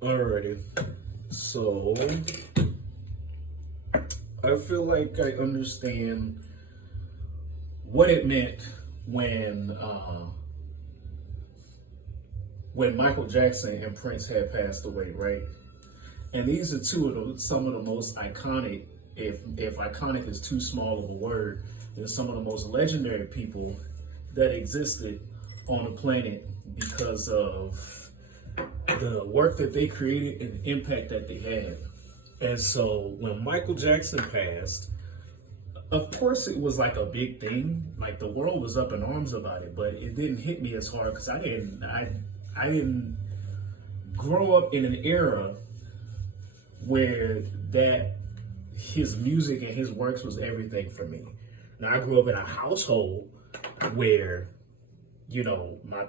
Alrighty. So I feel like I understand what it meant when Michael Jackson and Prince had passed away, right? And these are some of the most iconic, if iconic is too small of a word, they're some of the most legendary people that existed on the planet because of the work that they created and the impact that they had. And so when Michael Jackson passed, of course it was like a big thing. Like the world was up in arms about it, but it didn't hit me as hard because I didn't grow up in an era where his music and his works was everything for me. Now I grew up in a household where, my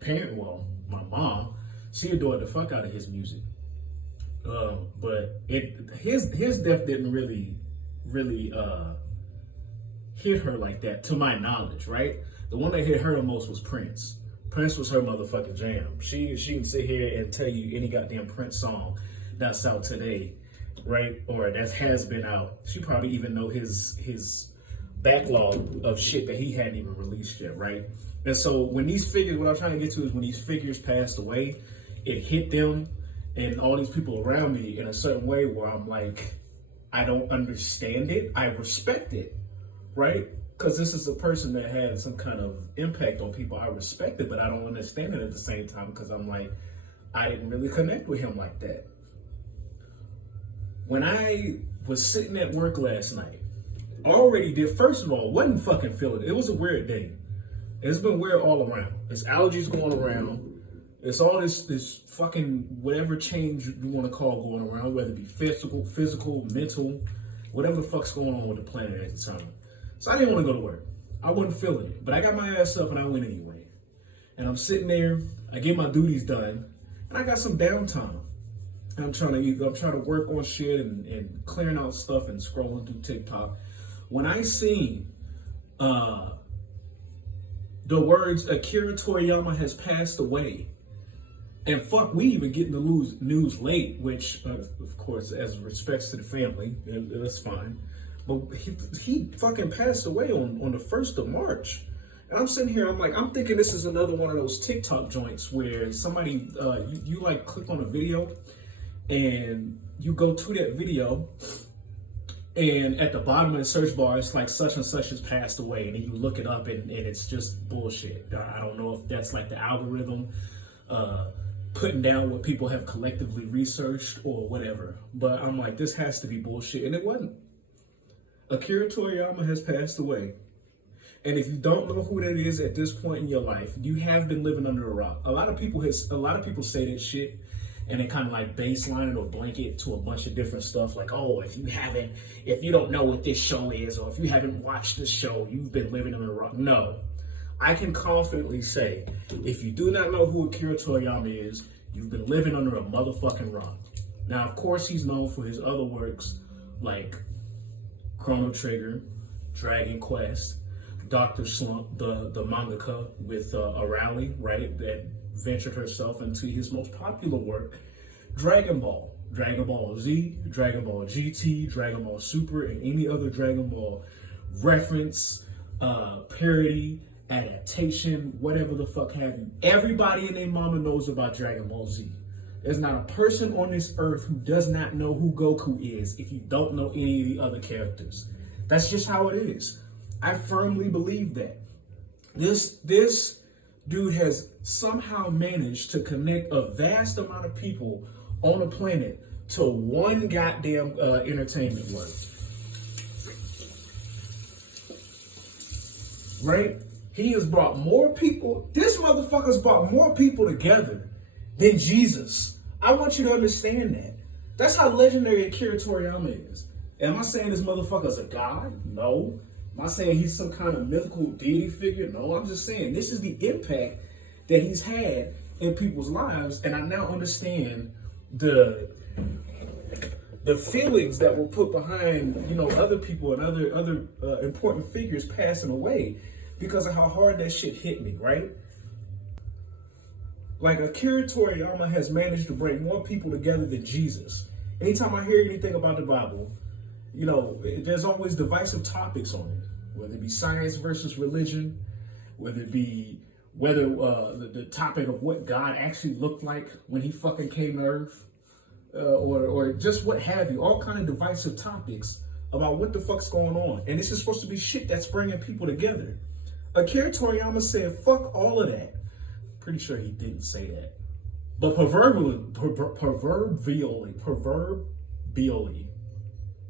parent, well, my mom, she adored the fuck out of his music. But his death didn't really hit her like that, to my knowledge, right? The one that hit her the most was Prince. Prince was her motherfucking jam. She can sit here and tell you any goddamn Prince song that's out today, right? Or that has been out. She probably even know his backlog of shit that he hadn't even released yet, right? And so when these figures, what I'm trying to get to is when these figures passed away, it hit them and all these people around me in a certain way where I'm like, I don't understand it. I respect it, right? Because this is a person that had some kind of impact on people. I respect it, but I don't understand it at the same time because I'm like, I didn't really connect with him like that. When I was sitting at work last night, I already did, first of all, wasn't fucking feeling it. It was a weird day. It's been weird all around. It's allergies going around. It's all this fucking whatever change you want to call going around, whether it be physical, mental, whatever the fuck's going on with the planet at the time. So I didn't want to go to work. I wasn't feeling it, but I got my ass up and I went anyway. And I'm sitting there, I get my duties done, and I got some downtime. And I'm trying to work on shit and clearing out stuff and scrolling through TikTok. When I seen the words Akira Toriyama has passed away, and fuck, we even getting the news late, which of course, as respects to the family, that's fine. But he fucking passed away on the 1st of March. And I'm sitting here, I'm thinking this is another one of those TikTok joints where somebody, you like click on a video and you go to that video and at the bottom of the search bar, it's like such and such has passed away. And then you look it up and it's just bullshit. I don't know if that's like the algorithm putting down what people have collectively researched or whatever. But I'm like, this has to be bullshit. And it wasn't. Akira Toriyama has passed away. And if you don't know who that is at this point in your life, you have been living under a rock. A lot of people say that shit and they kind of like baseline it or blanket to a bunch of different stuff like, oh, if you don't know what this show is, or if you haven't watched this show, you've been living under a rock. No, I can confidently say, if you do not know who Akira Toriyama is, you've been living under a motherfucking rock. Now, of course, he's known for his other works like Chrono Trigger, Dragon Quest, Dr. Slump, the mangaka with Arali, right, that ventured herself into his most popular work, Dragon Ball, Dragon Ball Z, Dragon Ball GT, Dragon Ball Super, and any other Dragon Ball reference, parody, adaptation, whatever the fuck have you. Everybody and their mama knows about Dragon Ball Z. There's not a person on this earth who does not know who Goku is if you don't know any of the other characters. That's just how it is. I firmly believe that. This dude has somehow managed to connect a vast amount of people on the planet to one goddamn entertainment work. Right? He has brought more people. This motherfucker's brought more people together than Jesus. I want you to understand that. That's how legendary Akira Toriyama is. Am I saying this motherfucker's a god? No. Am I saying he's some kind of mythical deity figure? No, I'm just saying this is the impact that he's had in people's lives, and I now understand the feelings that were put behind, other people and other important figures passing away because of how hard that shit hit me, right? Like Akira Toriyama has managed to bring more people together than Jesus. Anytime I hear anything about the Bible, you know, there's always divisive topics on it, whether it be science versus religion, whether it be the topic of what God actually looked like when he fucking came to earth, or just what have you, all kind of divisive topics about what the fuck's going on. And this is supposed to be shit that's bringing people together. Akira Toriyama said, fuck all of that. Pretty sure he didn't say that. But proverbially,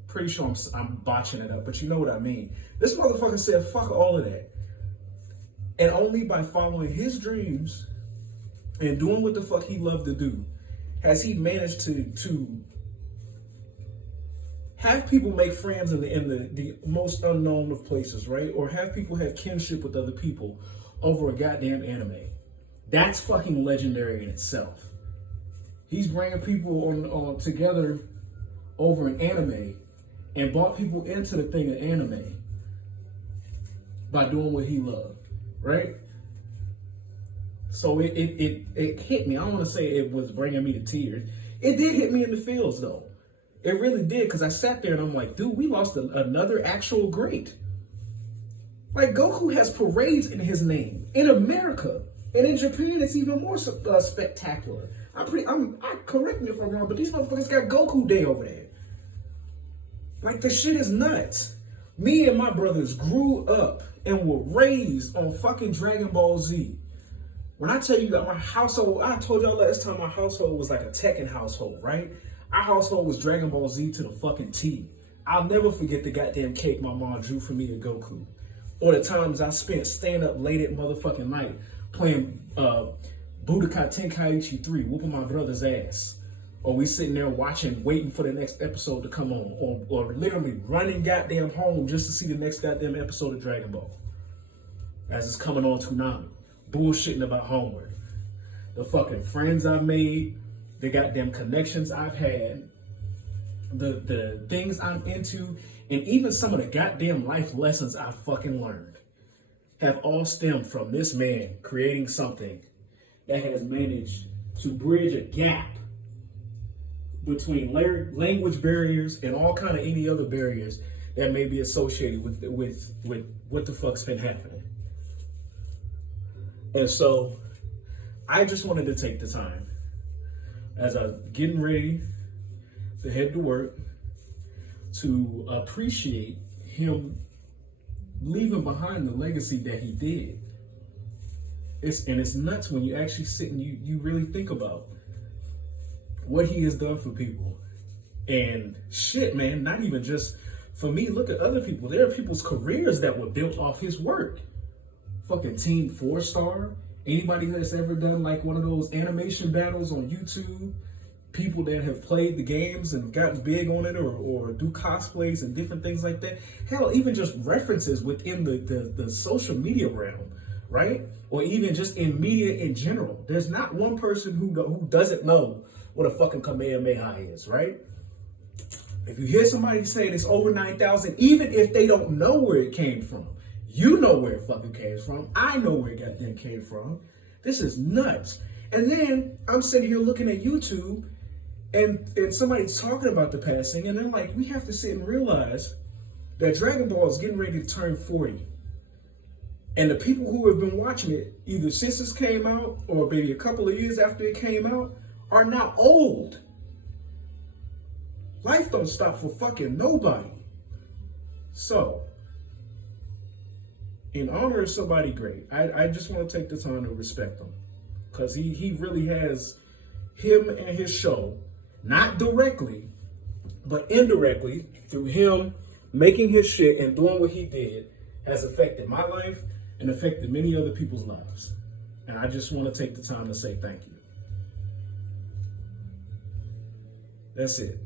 pretty sure I'm botching it up, but you know what I mean. This motherfucker said, fuck all of that. And only by following his dreams and doing what the fuck he loved to do, has he managed to have people make friends in the most unknown of places, right? Or have people have kinship with other people over a goddamn anime. That's fucking legendary in itself. He's bringing people on together over an anime and brought people into the thing of anime by doing what he loved, right? So it hit me. I don't want to say it was bringing me to tears. It did hit me in the feels, though. It really did, because I sat there and I'm like, dude, we lost another actual great. Like, Goku has parades in his name in America. And in Japan, it's even more spectacular. Correct me if I'm wrong, but these motherfuckers got Goku Day over there. Like, the shit is nuts. Me and my brothers grew up and were raised on fucking Dragon Ball Z. When I tell you that my household, I told y'all last time my household was like a Tekken household, right? Our household was Dragon Ball Z to the fucking T. I'll never forget the goddamn cake my mom drew for me to Goku. Or the times I spent staying up late at motherfucking night playing Budokai Tenkaichi 3, whooping my brother's ass. Or we sitting there watching, waiting for the next episode to come on. Or literally running goddamn home just to see the next goddamn episode of Dragon Ball. As it's coming on Toonami. Bullshitting about homework. The fucking friends I've made, the goddamn connections I've had, the things I'm into, and even some of the goddamn life lessons I fucking learned have all stemmed from this man creating something that has managed to bridge a gap between language barriers and all kind of any other barriers that may be associated with what the fuck's been happening. And so I just wanted to take the time as I'm getting ready to head to work to appreciate him leaving behind the legacy that he did. It's nuts when you actually sit and you really think about what he has done for people. And shit, man, not even just for me. Look at other people. There are people's careers that were built off his work. Fucking Team 4-Star. Anybody that's ever done like one of those animation battles on YouTube, people that have played the games and gotten big on it, or do cosplays and different things like that. Hell, even just references within the social media realm, right? Or even just in media in general. There's not one person who doesn't know what a fucking Kamehameha is, right? If you hear somebody saying it's over 9,000, even if they don't know where it came from, you know where it fucking came from. I know where it goddamn came from. This is nuts. And then I'm sitting here looking at YouTube and somebody's talking about the passing, and they're like, we have to sit and realize that Dragon Ball is getting ready to turn 40. And the people who have been watching it, either since this came out or maybe a couple of years after it came out, are now old. Life don't stop for fucking nobody. So, in honor of somebody great, I just want to take the time to respect him. Because he really has, him and his show, not directly, but indirectly, through him making his shit and doing what he did, has affected my life and affected many other people's lives. And I just want to take the time to say thank you. That's it.